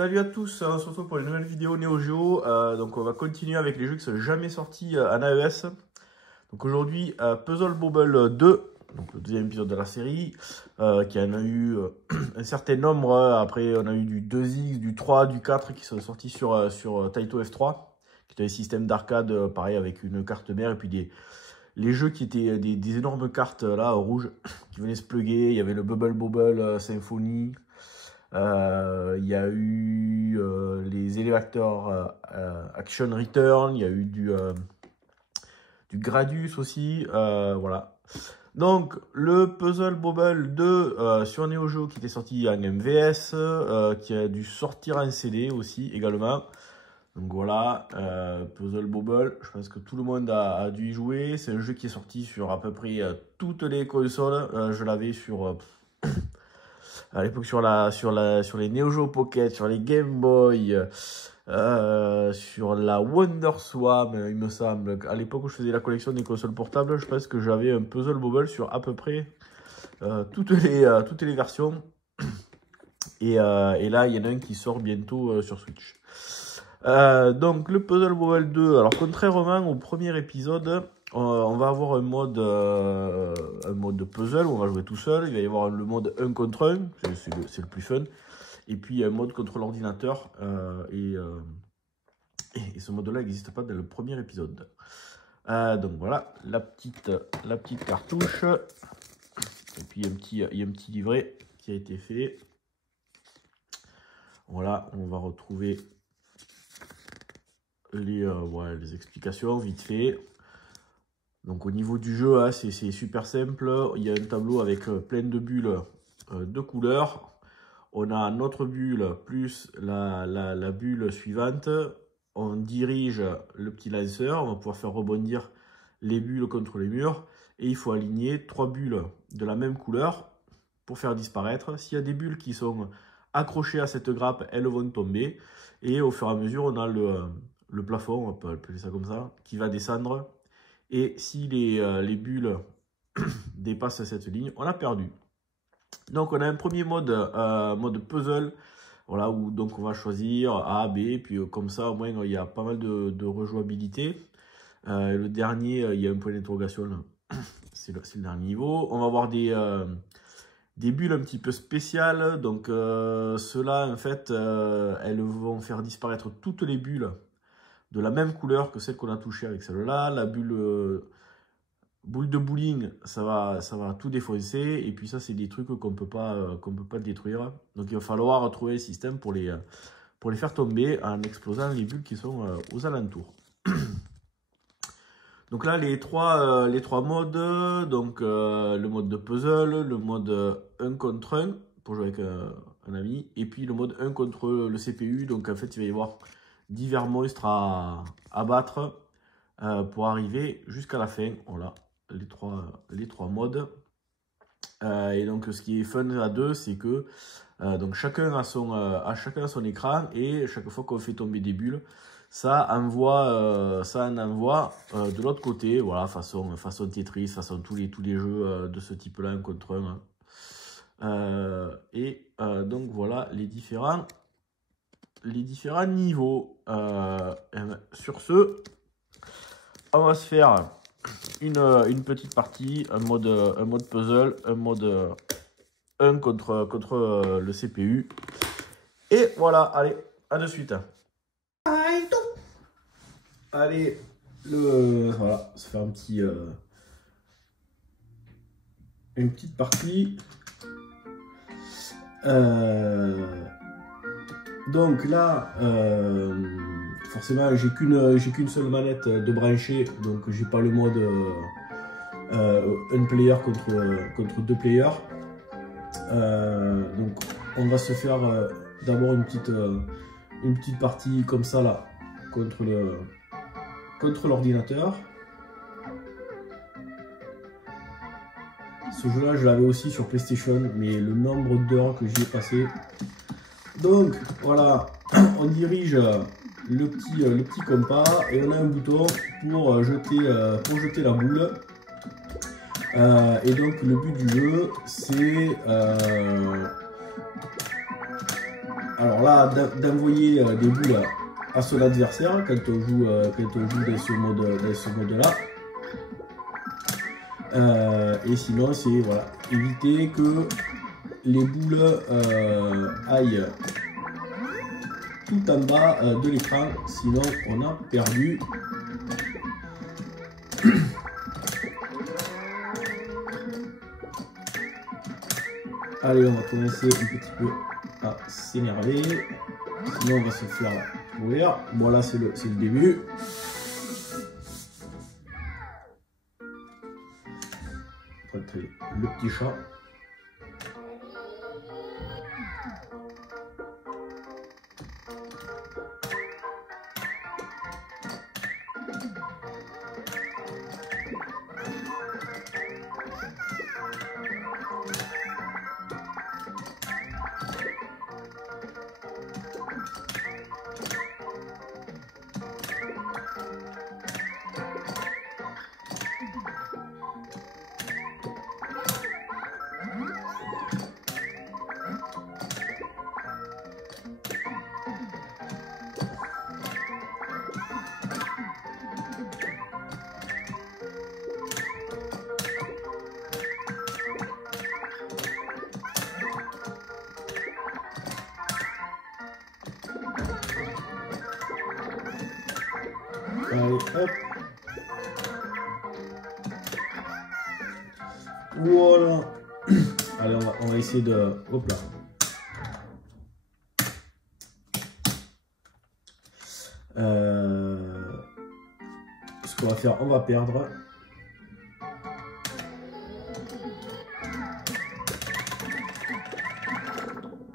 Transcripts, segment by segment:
Salut à tous, on se retrouve pour une nouvelle vidéo Neo Geo. Donc on va continuer avec les jeux qui sont jamais sortis en AES. Donc aujourd'hui Puzzle Bobble 2, donc le deuxième épisode de la série, qui en a eu un certain nombre. Après on a eu du 2X, du 3, du 4 qui sont sortis sur Taito F3, qui est un système d'arcade pareil avec une carte mère et puis les jeux qui étaient des énormes cartes là rouges qui venaient se plugger. Il y avait le Bubble Bobble Symphony. Il y a eu les Elevator Action Return, il y a eu du Gradius aussi, voilà. Donc le Puzzle Bobble 2 sur Neo Geo qui était sorti en MVS, qui a dû sortir en CD aussi également. Donc voilà, Puzzle Bobble, je pense que tout le monde a dû y jouer. C'est un jeu qui est sorti sur à peu près toutes les consoles. Je l'avais sur... à l'époque sur les Neo Geo Pocket, sur les Game Boy, sur la WonderSwan, il me semble. À l'époque où je faisais la collection des consoles portables, je pense que j'avais un Puzzle Bobble sur à peu près toutes les versions. Et là, il y en a un qui sort bientôt sur Switch. Donc le Puzzle Bobble 2, alors contrairement au premier épisode, on va avoir un mode de puzzle où on va jouer tout seul. Il va y avoir le mode 1 contre 1, c'est le plus fun. Et puis un mode contre l'ordinateur. Et ce mode-là n'existe pas dans le premier épisode. Donc voilà, la petite cartouche. Et puis il y a un petit livret qui a été fait. Voilà, on va retrouver les explications vite fait. Donc au niveau du jeu, hein, c'est super simple. Il y a un tableau avec plein de bulles de couleurs. On a notre bulle plus la bulle suivante. On dirige le petit lanceur. On va pouvoir faire rebondir les bulles contre les murs. Et il faut aligner 3 bulles de la même couleur pour faire disparaître. S'il y a des bulles qui sont accrochées à cette grappe, elles vont tomber. Et au fur et à mesure, on a le plafond, on peut appeler ça comme ça, qui va descendre. Et si les bulles dépassent cette ligne, on a perdu. Donc on a un premier mode puzzle, voilà, où donc on va choisir A, B, puis comme ça au moins il y a pas mal de rejouabilité. Le dernier, il y a un point d'interrogation, c'est le dernier niveau. On va avoir des bulles un petit peu spéciales, donc ceux-là en fait, elles vont faire disparaître toutes les bulles de la même couleur que celle qu'on a touchée avec celle-là. La boule de bowling, ça va tout défoncer. Et puis ça, c'est des trucs qu'on peut pas détruire. Donc il va falloir trouver le système pour les faire tomber en explosant les bulles qui sont aux alentours. Donc là, les trois modes. Donc le mode de puzzle, le mode 1 contre 1 pour jouer avec un ami. Et puis le mode 1 contre le CPU. Donc en fait, il va y avoir divers monstres à battre pour arriver jusqu'à la fin. Voilà, les trois modes. Et donc ce qui est fun à deux, c'est que donc chacun a son écran, et chaque fois qu'on fait tomber des bulles, ça en envoie de l'autre côté. Voilà, façon Tetris, façon tous les jeux de ce type-là, 1 contre 1. Donc voilà les différents niveaux. Sur ce, on va se faire une petite partie, un mode puzzle, un mode 1 contre le CPU. Et voilà, allez, à de suite. Allez, voilà, se faire une petite partie. Donc là, forcément, j'ai qu'une seule manette de brancher, donc j'ai pas le mode un player contre 2 players. Donc on va se faire d'abord une petite partie comme ça là contre l'ordinateur. Ce jeu là je l'avais aussi sur PlayStation, mais le nombre d'heures que j'y ai passé. Donc voilà, on dirige le petit compas et on a un bouton pour jeter la boule. Et donc le but du jeu, c'est alors là, d'envoyer des boules à son adversaire quand on joue dans ce mode-là. Et sinon, c'est voilà, éviter que les boules aillent tout en bas de l'écran, sinon on a perdu. Allez, on va commencer un petit peu à s'énerver, sinon on va se faire courir. Bon, là c'est le début. Le petit chat. Allez, hop. Voilà. Allez, on va essayer de... Hop là. Ce qu'on va faire, on va perdre.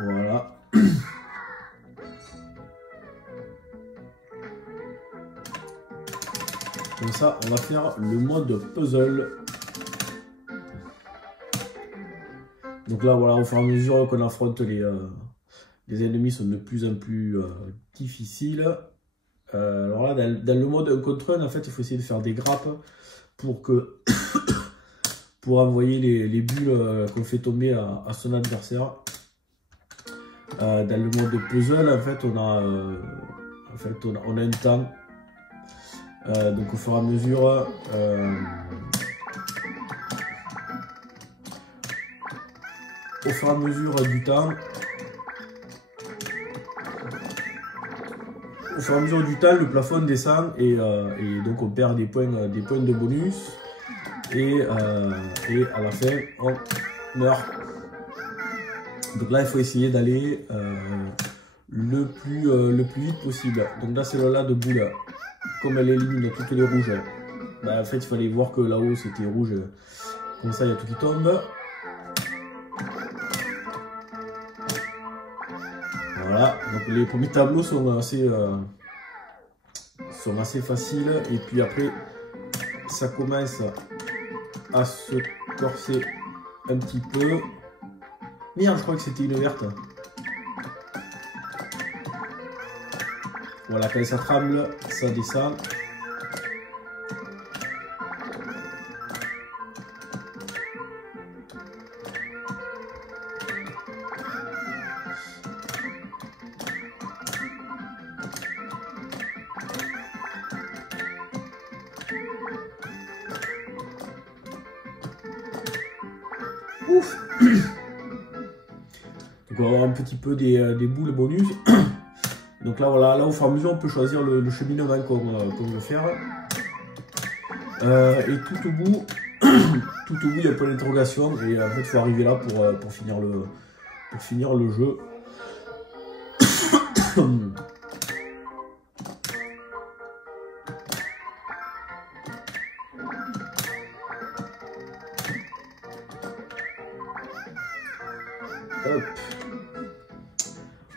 Voilà. Comme ça, on va faire le mode puzzle. Donc là, voilà, au fur et à mesure qu'on affronte les ennemis sont de plus en plus difficiles. Alors là, dans le mode 1 contre 1, en fait, il faut essayer de faire des grappes pour que pour envoyer les bulles qu'on fait tomber à son adversaire. Dans le mode puzzle, en fait, on a un temps. Donc au fur et à mesure, du temps, le plafond descend et donc on perd des points de bonus et à la fin on meurt. Donc là il faut essayer d'aller le plus vite possible. Donc là c'est là de boule. Comme elle élimine toutes les rouges, bah, en fait il fallait voir que là-haut c'était rouge, comme ça il y a tout qui tombe. Voilà, donc les premiers tableaux sont assez faciles et puis après ça commence à se corser un petit peu. Merde, je crois que c'était une verte. Voilà, quand ça tremble, ça descend. Ouf. Donc on va avoir un petit peu des boules bonus. Donc là, voilà, là au fur et à mesure, on peut choisir le cheminement qu'on veut faire. Et tout au bout, il y a un point d'interrogation. Et en fait, il faut arriver là pour finir le jeu. Hop.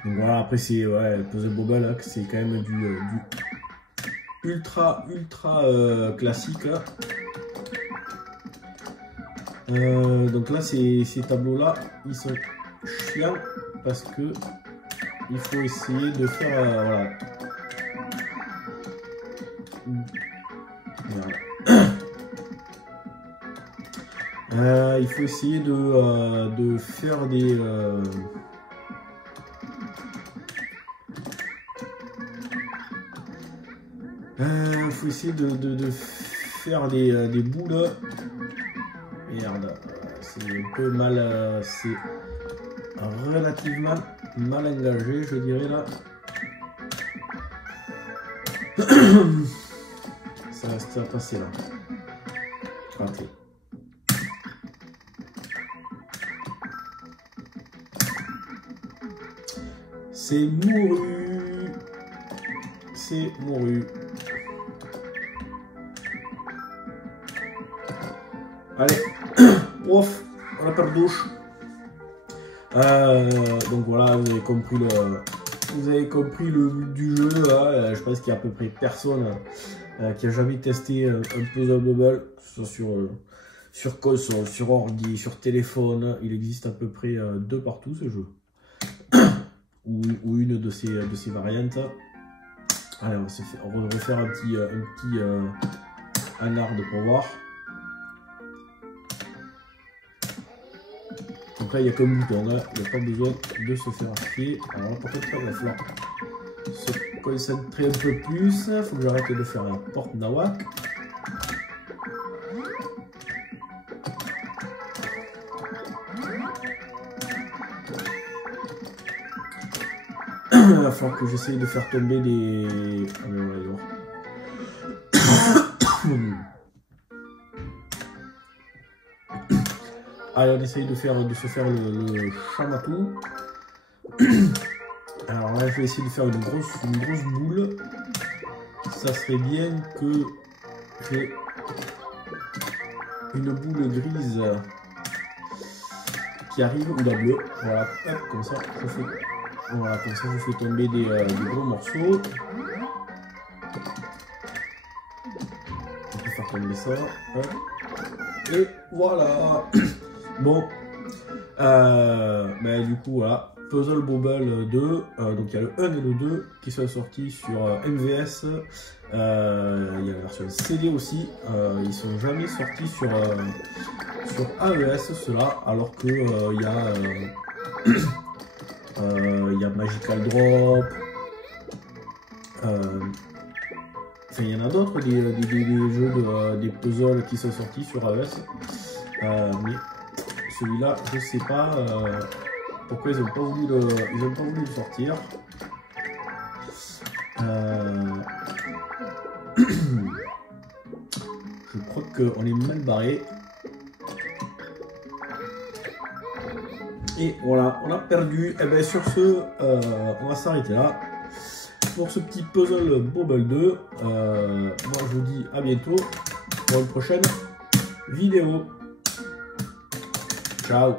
Donc voilà, après c'est Puzzle Bobble, là, c'est quand même du ultra classique. Là. Donc là, ces tableaux-là, ils sont chiants parce que il faut essayer de faire il faut essayer de faire Faut essayer de faire des boules. Merde, c'est un peu mal, c'est relativement mal engagé, je dirais là. Ça reste à passer là. Raté. C'est mouru. C'est mouru. Allez, ouf, on a perdu. Donc voilà, vous avez compris le but du jeu. Là. Je pense qu'il y a à peu près personne qui a jamais testé un Puzzle Bobble, que ce soit sur console, sur ordi, sur téléphone. Il existe à peu près 2 partout ce jeu. ou une de ces variantes. Allez, on va refaire un petit anard pour voir. Donc là, il n'y a qu'un bouton, hein. Il n'y a pas besoin de se faire chier. Alors là, peut-être pas, il va falloir se concentrer un peu plus. Il faut que j'arrête de faire la porte nawak. Il va falloir que j'essaye de faire tomber des... Allez, on essaye de se faire le chamatou. Alors là, je vais essayer de faire une grosse boule. Ça serait bien que j'ai une boule grise qui arrive, ou la bleue. Voilà, hop, comme ça, je fais... Voilà, comme ça, je fais tomber des gros morceaux. On peut faire tomber ça. Hop. Et voilà. Bon. Ben, du coup, voilà. Puzzle Bobble 2. Donc, il y a le 1 et le 2 qui sont sortis sur MVS. Il y a la version CD aussi. Ils sont jamais sortis sur AES, ceux-là. Alors que il y a... il y a Magical Drop, enfin il y en a d'autres, des jeux, des puzzles qui sont sortis sur AES, mais celui-là, je sais pas pourquoi ils n'ont pas voulu le sortir. Je crois qu'on est mal barré. Et voilà, on a perdu. Et bien sur ce, on va s'arrêter là pour ce petit Puzzle Bobble 2. Moi je vous dis à bientôt pour une prochaine vidéo. Ciao.